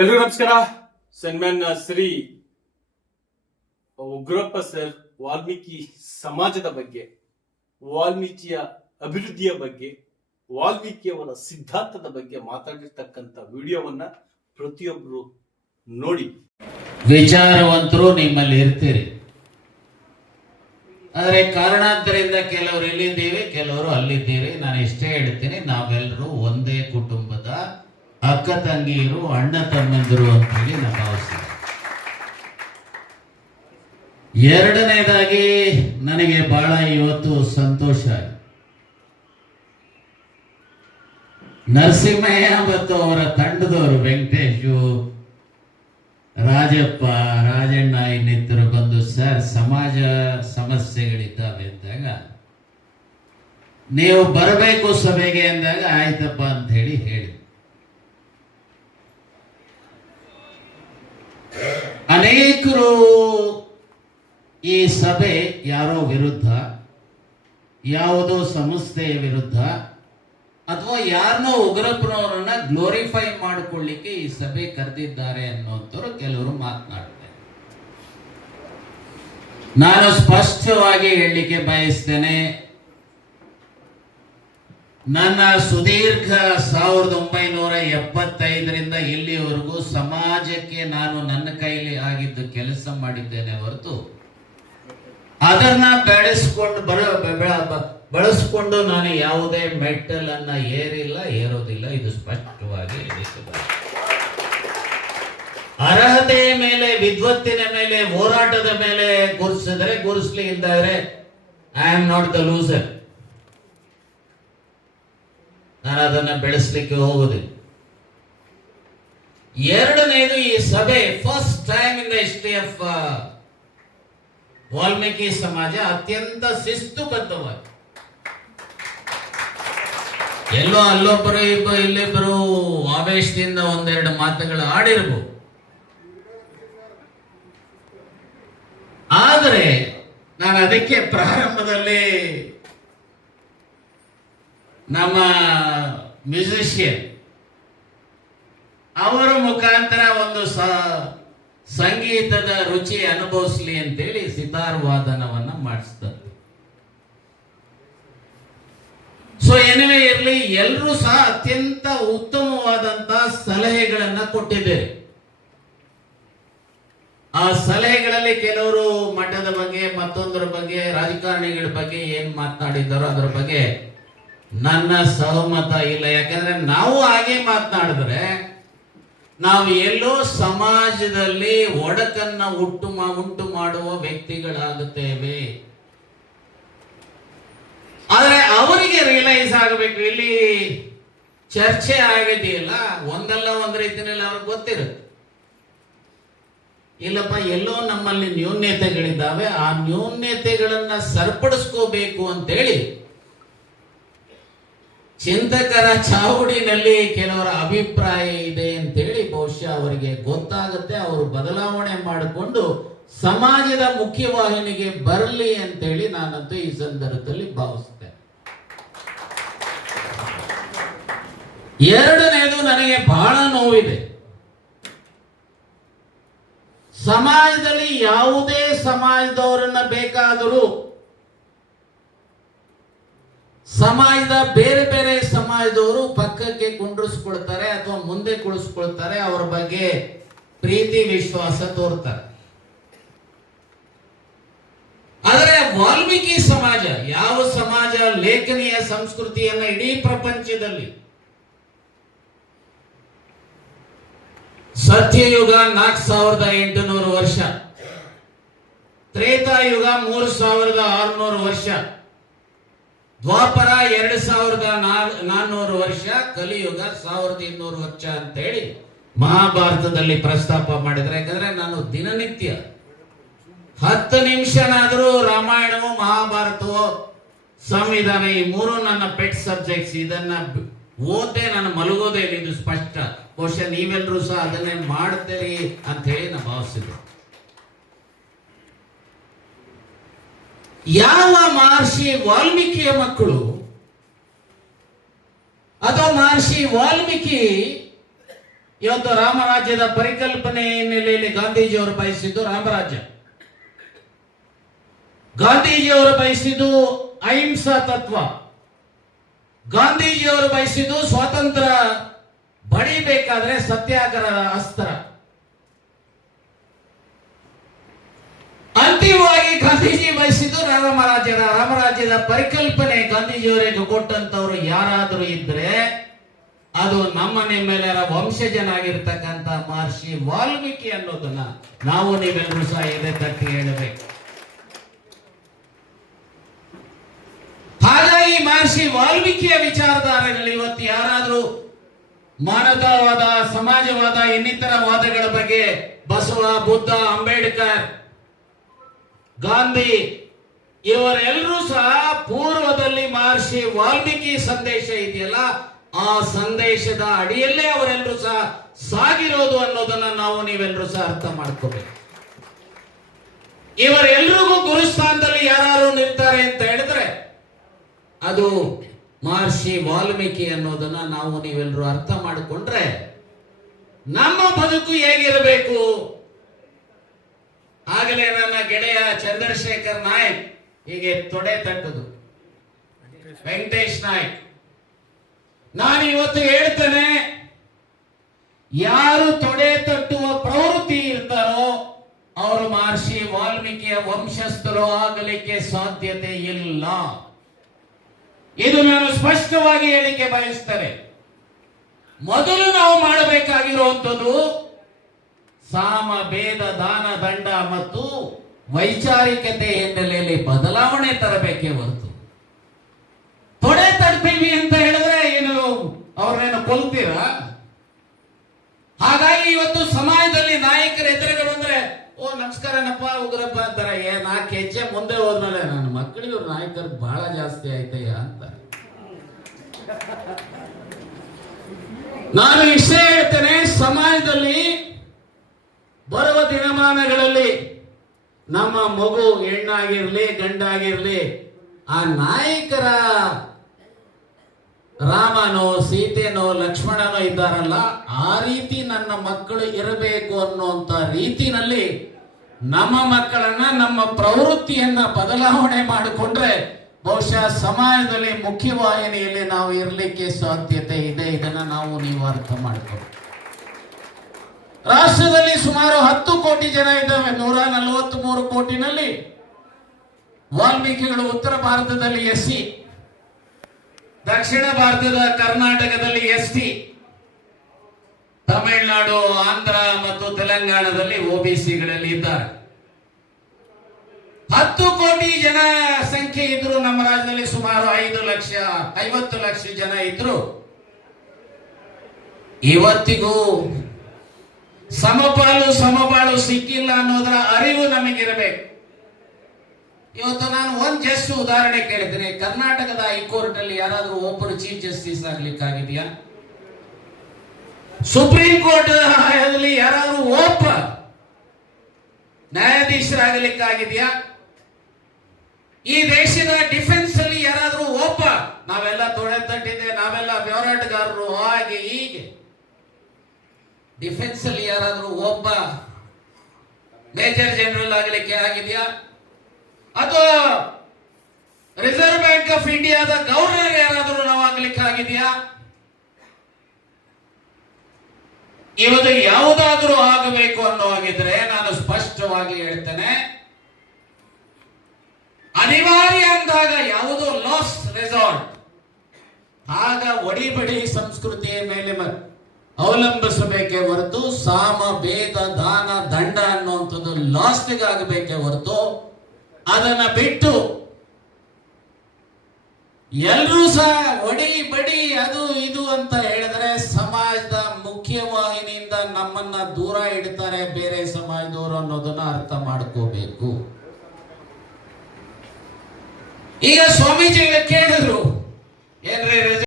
ಎಲ್ರಿಗೂ ನಮಸ್ಕಾರ. ಸನ್ಮಾನ್ ಶ್ರೀ ಉಗ್ರಪ್ಪ ಸರ್, ವಾಲ್ಮೀಕಿ ಸಮಾಜದ ಬಗ್ಗೆ, ವಾಲ್ಮೀಕಿಯ ಅಭಿವೃದ್ಧಿಯ ಬಗ್ಗೆ, ವಾಲ್ಮೀಕಿಯವರ ಸಿದ್ಧಾಂತದ ಬಗ್ಗೆ ಮಾತಾಡಿರ್ತಕ್ಕಂಥ ವಿಡಿಯೋವನ್ನ ಪ್ರತಿಯೊಬ್ಬರು ನೋಡಿ. ವಿಚಾರವಂತರು ನಿಮ್ಮಲ್ಲಿ ಇರ್ತೀರಿ. ಆದರೆ ಕಾರಣಾಂತರದಿಂದ ಕೆಲವರು ಇಲ್ಲಿದ್ದೀವಿ, ಕೆಲವರು ಅಲ್ಲಿದ್ದೀರಿ. ನಾನು ಇಷ್ಟೇ ಹೇಳ್ತೀನಿ ನಾವೆಲ್ಲರೂ ಒಂದೇ ಕುಟುಂಬದ ಅಕ್ಕ ತಂಗಿಯರು, ಅಣ್ಣ ತಮ್ಮಂದಿರು ಅಂತ ಹೇಳಿ ನಾನು ಭಾವಿಸ್ತೇನೆ. ಎರಡನೇದಾಗಿ ನನಗೆ ಬಹಳ ಇವತ್ತು ಸಂತೋಷ. ನರಸಿಂಹಯ್ಯ ಮತ್ತು ಅವರ ತಂಡದವರು ವೆಂಕಟೇಶು, ರಾಜಪ್ಪ, ರಾಜಣ್ಣ ಇನ್ನಿತರು ಬಂದು, ಸರ್, ಸಮಾಜ ಸಮಸ್ಯೆಗಳಿದ್ದಾವೆ ಅಂದಾಗ, ನೀವು ಬರಬೇಕು ಸಭೆಗೆ ಅಂದಾಗ, ಆಯ್ತಪ್ಪ ಅಂತ ಹೇಳಿ ಹೇಳಿ ಅನೇಕರು ಈ ಸಭೆ ಯಾರೋ ವಿರುದ್ಧ, ಯಾವುದೋ ಸಂಸ್ಥೆಯ ವಿರುದ್ಧ, ಅಥವಾ ಯಾರನ್ನೋ ಉಗ್ರಪ್ಪನವರನ್ನ ಗ್ಲೋರಿಫೈ ಮಾಡಿಕೊಳ್ಳಿಕ್ಕೆ ಈ ಸಭೆ ಕರೆದಿದ್ದಾರೆ ಅನ್ನೋಂಥವ್ರು ಕೆಲವರು ಮಾತನಾಡ್ತಾರೆ. ನಾನು ಸ್ಪಷ್ಟವಾಗಿ ಹೇಳಲಿಕ್ಕೆ ಬಯಸ್ತೇನೆ ನನ್ನ ಸುದೀರ್ಘ ಸಾವಿರದ ಒಂಬೈನೂರ ಎಪ್ಪತ್ತೈದರಿಂದ ಇಲ್ಲಿವರೆಗೂ ಸಮಾಜಕ್ಕೆ ನಾನು ನನ್ನ ಕೈಲಿ ಆಗಿದ್ದು ಕೆಲಸ ಮಾಡಿದ್ದೇನೆ ಹೊರತು ಅದನ್ನ ಬೆಳೆಸ್ಕೊಂಡು ಬಳ ಬೆಳ- ಬ- ಬಳಸ್ಕೊಂಡು ನಾನು ಯಾವುದೇ ಮೆಟಲ್ ಅನ್ನ ಏರಿಲ್ಲ, ಏರೋದಿಲ್ಲ ಇದು ಸ್ಪಷ್ಟವಾಗಿ. ಅರ್ಹತೆಯ ಮೇಲೆ, ವಿದ್ವತ್ತಿನ ಮೇಲೆ, ಹೋರಾಟದ ಮೇಲೆ ಗುರುಸಿದರೆ, ಗುರುಸ್ಲಿ ಇದ್ದಾರೆ I am not the loser ನಾನು ಅದನ್ನ ಬೆಳೆಸಲಿಕ್ಕೆ ಹೋಗುದಿಲ್ಲ. ಎರಡನೇದು ಈ ಸಭೆ first time in the history of Valmiki ಸಮಾಜ ಅತ್ಯಂತ ಶಿಸ್ತುಬದ್ಧವಾಗಿ. ಎಲ್ಲೋ ಅಲ್ಲೊಬ್ಬರು ಇಬ್ಬ ಇಲ್ಲಿಬ್ಬರು ಆವೇಶದಿಂದ ಒಂದೆರಡು ಮಾತುಗಳು ಆಡಿರ್ಬೋದು. ಆದರೆ ನಾನು ಅದಕ್ಕೆ ಪ್ರಾರಂಭದಲ್ಲಿ ನಮ್ಮ ಮ್ಯೂಸಿಷಿಯನ್ ಅವರ ಮುಖಾಂತರ ಒಂದು ಸಂಗೀತದ ರುಚಿ ಅನುಭವಿಸ್ಲಿ ಅಂತೇಳಿ ಸಿತಾರ್ ವಾದನವನ್ನ ಮಾಡಿಸ್ತಾರೆ. ಸೊ ಏನೇ ಇರಲಿ ಎಲ್ಲರೂ ಸಹ ಅತ್ಯಂತ ಉತ್ತಮವಾದಂತಹ ಸಲಹೆಗಳನ್ನ ಕೊಟ್ಟಿದ್ದೇವೆ ಆ ಸಲಹೆಗಳಲ್ಲಿ ಕೆಲವರು ಮಠದ ಬಗ್ಗೆ, ಮತ್ತೊಂದರ ಬಗ್ಗೆ, ರಾಜಕಾರಣಿಗಳ ಬಗ್ಗೆ ಏನ್ ಮಾತನಾಡಿದ್ದಾರೋ ಅದರ ಬಗ್ಗೆ ನನ್ನ ಸಹಮತ ಇಲ್ಲ. ಯಾಕಂದ್ರೆ ನಾವು ಹಾಗೆ ಮಾತನಾಡಿದ್ರೆ ನಾವು ಎಲ್ಲೋ ಸಮಾಜದಲ್ಲಿ ಒಡಕನ್ನ ಉಟ್ಟು ಉಂಟು ಮಾಡುವ ವ್ಯಕ್ತಿಗಳಾಗುತ್ತೇವೆ. ಆದರೆ ಅವರಿಗೆ ರಿಯಲೈಸ್ ಆಗಬೇಕು, ಇಲ್ಲಿ ಚರ್ಚೆ ಆಗಿದೆಯಲ್ಲ, ಒಂದಲ್ಲ ಒಂದ್ ರೀತಿಯಲ್ಲಿ ಅವ್ರಿಗೆ ಗೊತ್ತಿರುತ್ತೆ. ಇಲ್ಲಪ್ಪ, ಎಲ್ಲೋ ನಮ್ಮಲ್ಲಿ ನ್ಯೂನ್ಯತೆಗಳಿದ್ದಾವೆ, ಆ ನ್ಯೂನ್ಯತೆಗಳನ್ನ ಸರಿಪಡಿಸ್ಕೋಬೇಕು ಅಂತೇಳಿ ಚಿಂತಕರ ಚಾವುಡಿನಲ್ಲಿ ಕೆಲವರ ಅಭಿಪ್ರಾಯ ಇದೆ ಅಂತೇಳಿ ಬಹುಶಃ ಅವರಿಗೆ ಗೊತ್ತಾಗುತ್ತೆ. ಅವರು ಬದಲಾವಣೆ ಮಾಡಿಕೊಂಡು ಸಮಾಜದ ಮುಖ್ಯವಾಹಿನಿಗೆ ಬರಲಿ ಅಂತೇಳಿ ನಾನಂತೂ ಈ ಸಂದರ್ಭದಲ್ಲಿ ಭಾವಿಸ್ತೇನೆ. ಎರಡನೇದು ನನಗೆ ಬಹಳ ನೋವಿದೆ. ಸಮಾಜದಲ್ಲಿ ಯಾವುದೇ ಸಮಾಜದವರನ್ನ ಬೇಕಾದರೂ ಸಮಾಜದ ಬೇರೆ ಬೇರೆ ಸಮಾಜದವರು ಪಕ್ಕಕ್ಕೆ ಕುಂಡ್ರಿಸ್ಕೊಳ್ತಾರೆ ಅಥವಾ ಮುಂದೆ ಕುಳಿಸ್ಕೊಳ್ತಾರೆ, ಅವರ ಬಗ್ಗೆ ಪ್ರೀತಿ, ವಿಶ್ವಾಸ ತೋರ್ತಾರೆ. ಆದರೆ ವಾಲ್ಮೀಕಿ ಸಮಾಜ, ಯಾವ ಸಮಾಜ, ಲೇಖನೀಯ ಸಂಸ್ಕೃತಿಯನ್ನ ಇಡೀ ಪ್ರಪಂಚದಲ್ಲಿ ಸತ್ಯಯುಗ ನಾಲ್ಕು ಸಾವಿರದ ಎಂಟುನೂರು ವರ್ಷ, ತ್ರೇತಾಯುಗ ಮೂರು ಸಾವಿರದ ಆರುನೂರು ವರ್ಷ ದ್ವಾಪರ ಎರಡು ಸಾವಿರದ ನಾನ್ನೂರು ವರ್ಷ ಕಲಿಯುಗ ಸಾವಿರದ ಇನ್ನೂರು ವರ್ಷ ಅಂತ ಹೇಳಿ ಮಹಾಭಾರತದಲ್ಲಿ ಪ್ರಸ್ತಾಪ ಮಾಡಿದ್ರೆ. ಯಾಕಂದ್ರೆ ನಾನು ದಿನನಿತ್ಯ ಹತ್ತು ನಿಮಿಷನಾದರೂ ರಾಮಾಯಣವೋ, ಮಹಾಭಾರತವೋ, ಸಂವಿಧಾನ, ಈ ಮೂರು ನನ್ನ ಪೆಟ್ ಸಬ್ಜೆಕ್ಟ್ಸ್ ಇದನ್ನ ಓದೇ ನಾನು ಮಲಗೋದೇ ಇದು ಸ್ಪಷ್ಟ. ಬಹುಶಃ ನೀವೆಲ್ಲರೂ ಸಹ ಅದನ್ನೇ ಮಾಡ್ತೀರಿ ಅಂತ ಹೇಳಿ ನಾನು ಭಾವಿಸಿದೆ ಯಾವ ಮಹರ್ಷಿ ವಾಲ್ಮೀಕಿಯ ಮಕ್ಕಳು? ಅಥವಾ ಮಹರ್ಷಿ ವಾಲ್ಮೀಕಿ ಇವತ್ತು ರಾಮರಾಜ್ಯದ ಪರಿಕಲ್ಪನೆ ಹಿನ್ನೆಲೆಯಲ್ಲಿ ಗಾಂಧೀಜಿಯವರು ಬಯಸಿದ್ದು ರಾಮರಾಜ್ಯ. ಗಾಂಧೀಜಿಯವರು ಬಯಸಿದ್ದು ಅಹಿಂಸಾ ತತ್ವ. ಗಾಂಧೀಜಿಯವರು ಬಯಸಿದ್ದು ಸ್ವಾತಂತ್ರ್ಯ ಬಡಿಬೇಕಾದ್ರೆ ಸತ್ಯಾಗ್ರಹ ಅಸ್ತ್ರ. ಅಂತಿಮವಾಗಿ ಗಾಂಧೀಜಿ ಬಯಸಿದ್ದು ರಾಮರಾಜ್ಯದ ರಾಮರಾಜ್ಯದ ಪರಿಕಲ್ಪನೆ ಗಾಂಧೀಜಿಯವರಿಗೆ ಕೊಟ್ಟಂತವ್ರು ಯಾರಾದರೂ ಇದ್ರೆ ಅದು ನಮ್ಮ ನಿಮ್ಮೆಲ್ಲರ ವಂಶಜನಾಗಿರ್ತಕ್ಕಂಥ ಮಹರ್ಷಿ ವಾಲ್ಮೀಕಿ ಅನ್ನೋದನ್ನ ನಾವು ನೀವೆಲ್ಲರೂ ಸಹ ಇದೆ ತಟ್ಟಿ ಹೇಳಬೇಕು. ಹಾಗಾಗಿ ಮಹರ್ಷಿ ವಾಲ್ಮೀಕಿಯ ವಿಚಾರಧಾರೆಯಲ್ಲಿ ಇವತ್ತು ಯಾರಾದರೂ ಮಾನವತಾವಾದ, ಸಮಾಜವಾದ ಇನ್ನಿತರ ವಾದಗಳ ಬಗ್ಗೆ ಬಸವ, ಬುದ್ಧ, ಅಂಬೇಡ್ಕರ್ ಗಾಂಧಿ, ಇವರೆಲ್ಲರೂ ಸಹ ಪೂರ್ವದಲ್ಲಿ ಮಹರ್ಷಿ ವಾಲ್ಮೀಕಿ ಸಂದೇಶ ಇದೆಯಲ್ಲ, ಆ ಸಂದೇಶದ ಅಡಿಯಲ್ಲೇ ಅವರೆಲ್ಲರೂ ಸಹ ಸಾಗಿರೋದು ಅನ್ನೋದನ್ನ ನಾವು ನೀವೆಲ್ಲರೂ ಸಹ ಅರ್ಥ ಮಾಡ್ಕೋಬೇಕು. ಇವರೆಲ್ಲರಿಗೂ ಗುರುಸ್ಥಾನದಲ್ಲಿ ಯಾರು ನಿಲ್ತಾರೆ ಅಂತ ಹೇಳಿದ್ರೆ, ಅದು ಮಹರ್ಷಿ ವಾಲ್ಮೀಕಿ ಅನ್ನೋದನ್ನ ನಾವು ನೀವೆಲ್ಲರೂ ಅರ್ಥ ಮಾಡಿಕೊಂಡ್ರೆ, ನಮ್ಮ ಬದುಕು ಹೇಗಿರಬೇಕು? ನನ್ನ ಗೆಳೆಯ ಚಂದ್ರಶೇಖರ್ ನಾಯಕ್ ಹೀಗೆ ತೊಡೆ ತಟ್ಟುದು. ವೆಂಕಟೇಶ್ ನಾಯಕ್. ನಾನು ಇವತ್ತು ಹೇಳ್ತೇನೆ, ಯಾರು ತೊಡೆ ತಟ್ಟುವ ಪ್ರವೃತ್ತಿ ಇರ್ತಾರೋ ಅವರು ಮಹರ್ಷಿ ವಾಲ್ಮೀಕಿಯ ವಂಶಸ್ಥರು ಆಗಲಿಕ್ಕೆ ಸಾಧ್ಯತೆ ಇಲ್ಲ. ಇದು ನಾನು ಸ್ಪಷ್ಟವಾಗಿ ಹೇಳಿಕೆ ಬಯಸ್ತೇನೆ. ಮೊದಲು ನಾವು ಮಾಡಬೇಕಾಗಿರುವಂಥದ್ದು ಸಾಮ, ಭೇದ, ದಾನ, ದಂಡ ಮತ್ತು ವೈಚಾರಿಕತೆ ಹಿನ್ನೆಲೆಯಲ್ಲಿ ಬದಲಾವಣೆ ತರಬೇಕೇ ಹೊರತು. ತೊಡೆ ತಡ್ತೀವಿ ಅಂತ ಹೇಳಿದ್ರೆ ಏನು ಅವ್ರನ್ನೇನು ಕೊಲ್ತೀರಾ? ಹಾಗಾಗಿ ಇವತ್ತು ಸಮಾಜದಲ್ಲಿ ನಾಯಕರ ಎದುರುಗಳು ಅಂದ್ರೆ, ಓ, ನಮಸ್ಕಾರನಪ್ಪ, ಉಗ್ರಪ್ಪ ಅಂತಾರೆ. ಏ ನಾಲ್ಕು ಹೆಜ್ಜೆ ಮುಂದೆ ಹೋದ್ಮೇಲೆ ನನ್ನ ಮಕ್ಕಳಿಗೆ ನಾಯಕರು ಬಹಳ ಜಾಸ್ತಿ ಆಯ್ತಯ್ಯ ಅಂತ ನಾನು ಇಷ್ಟೇ ಹೇಳ್ತೇನೆ, ಸಮಾಜದಲ್ಲಿ ದಿನಮಾನಗಳಲ್ಲಿ ನಮ್ಮ ಮಗು ಹೆಣ್ಣಾಗಿರ್ಲಿ, ಗಂಡಾಗಿರ್ಲಿ, ಆ ನಾಯಕರ ರಾಮನೋ, ಸೀತೆನೋ, ಲಕ್ಷ್ಮಣನೋ ಇದ್ದಾರಲ್ಲ, ಆ ರೀತಿ ನನ್ನ ಮಕ್ಕಳು ಇರಬೇಕು ಅನ್ನುವಂತ ರೀತಿನಲ್ಲಿ ನಮ್ಮ ಮಕ್ಕಳನ್ನ, ನಮ್ಮ ಪ್ರವೃತ್ತಿಯನ್ನ ಬದಲಾವಣೆ ಮಾಡಿಕೊಂಡ್ರೆ ಬಹುಶಃ ಸಮಾಜದಲ್ಲಿ ಮುಖ್ಯವಾಹಿನಿಯಲ್ಲಿ ನಾವು ಇರಲಿಕ್ಕೆ ಸಾಧ್ಯತೆ ಇದೆ. ಇದನ್ನ ನಾವು ನೀವು ಅರ್ಥ ರಾಷ್ಟ್ರದಲ್ಲಿ ಸುಮಾರು ಹತ್ತು ಕೋಟಿ ಜನ ಇದ್ದಾವೆ. ನೂರ ನಲವತ್ತ್ ಮೂರು ಕೋಟಿನಲ್ಲಿ. ವಾಲ್ಮೀಕಿಗಳು ಉತ್ತರ ಭಾರತದಲ್ಲಿ ಎಸ್ ಸಿ ದಕ್ಷಿಣ ಭಾರತದ ಕರ್ನಾಟಕದಲ್ಲಿ ಎಸ್ ಟಿ ತಮಿಳುನಾಡು, ಆಂಧ್ರ ಮತ್ತು ತೆಲಂಗಾಣದಲ್ಲಿ ಒಬಿಸಿಗಳಲ್ಲಿ ಇದ್ದಾರೆ. ಹತ್ತು ಕೋಟಿ ಜನ ಸಂಖ್ಯೆ ಇದ್ರು ನಮ್ಮ ರಾಜ್ಯದಲ್ಲಿ ಸುಮಾರು ಐದು ಲಕ್ಷ, ಐವತ್ತು ಲಕ್ಷ ಜನ ಇದ್ರು ಇವತ್ತಿಗೂ ಸಮಪಾಲು ಸಮಬಾಳು ಸಿಕ್ಕಿಲ್ಲ ಅನ್ನೋದರ ಅರಿವು ನಮಗಿರಬೇಕು. ಇವತ್ತು ನಾನು ಒಂದ್ ಜಸ್ಟ್ ಉದಾಹರಣೆ ಕೇಳಿದ್ರೆ ಕರ್ನಾಟಕದ ಹೈಕೋರ್ಟ್ ಅಲ್ಲಿ ಯಾರಾದರೂ ಒಬ್ಬರು ಚೀಫ್ ಜಸ್ಟಿಸ್ ಆಗ್ಲಿಕ್ಕಾಗಿದೆಯಾ? ಸುಪ್ರೀಂ ಕೋರ್ಟ್ ಅಲ್ಲಿ ಯಾರಾದರೂ ಒಬ್ಬ ನ್ಯಾಯಾಧೀಶರಾಗಲಿಕ್ಕಾಗಿದೆಯಾ? ಈ ದೇಶದ ಡಿಫೆನ್ಸ್ ಅಲ್ಲಿ ಯಾರಾದರೂ ಒಬ್ಬ? ನಾವೆಲ್ಲ ತೊಡೆ ತಟ್ಟಿದೆ ನಾವೆಲ್ಲ ಹೋರಾಟಗಾರರು, ಹಾಗೆ ಹೀಗೆ. ಡಿಫೆನ್ಸ್ ಅಲ್ಲಿ ಯಾರಾದರೂ ಒಬ್ಬ ಮೇಜರ್ ಜನರಲ್ ಆಗಲಿಕ್ಕೆ ಆಗಿದೆಯಾ? ಅಥವಾ ರಿಸರ್ವ್ ಬ್ಯಾಂಕ್ ಆಫ್ ಇಂಡಿಯಾದ ಗವರ್ನರ್ ಯಾರಾದರೂ ನಾವು ಆಗ್ಲಿಕ್ಕೆ ಆಗಿದೆಯಾ? ಇವತ್ತು ಯಾವುದಾದ್ರೂ ಆಗಬೇಕು ಅನ್ನೋ ಹಾಗಿದ್ರೆ ನಾನು ಸ್ಪಷ್ಟವಾಗಿ ಹೇಳ್ತೇನೆ. ಅನಿವಾರ್ಯ ಅಂದಾಗ ಯಾವುದೋ ಲಾಸ್ಟ್ ರೆಸಾರ್ಟ್ ಆಗ ಒಡಿಬಡಿ ಸಂಸ್ಕೃತಿಯ ಮೇಲೆ ಮ- ಅವಲಂಬಿಸಬೇಕೇ ಹೊರತು ಸಾಮ, ಭೇದ, ದಾನ, ದಂಡ ಅನ್ನುವಂಥದ್ದು ಲಾಸ್ಟ್ಗೆ ಆಗಬೇಕೆ ಹೊರತು ಅದನ್ನ ಬಿಟ್ಟು ಎಲ್ಲರೂ ಸಹ ಒಡಿ ಬಡಿ, ಅದು, ಇದು ಅಂತ ಹೇಳಿದ್ರೆ ಸಮಾಜದ ಮುಖ್ಯವಾಹಿನಿಯಿಂದ ನಮ್ಮನ್ನ ದೂರ ಇಡ್ತಾರೆ ಬೇರೆ ಸಮಾಜದವರು ಅನ್ನೋದನ್ನ ಅರ್ಥ ಮಾಡ್ಕೋಬೇಕು. ಈಗ ಸ್ವಾಮೀಜಿಗಳು ಕೇಳಿದ್ರು, ಏನ್ರಿ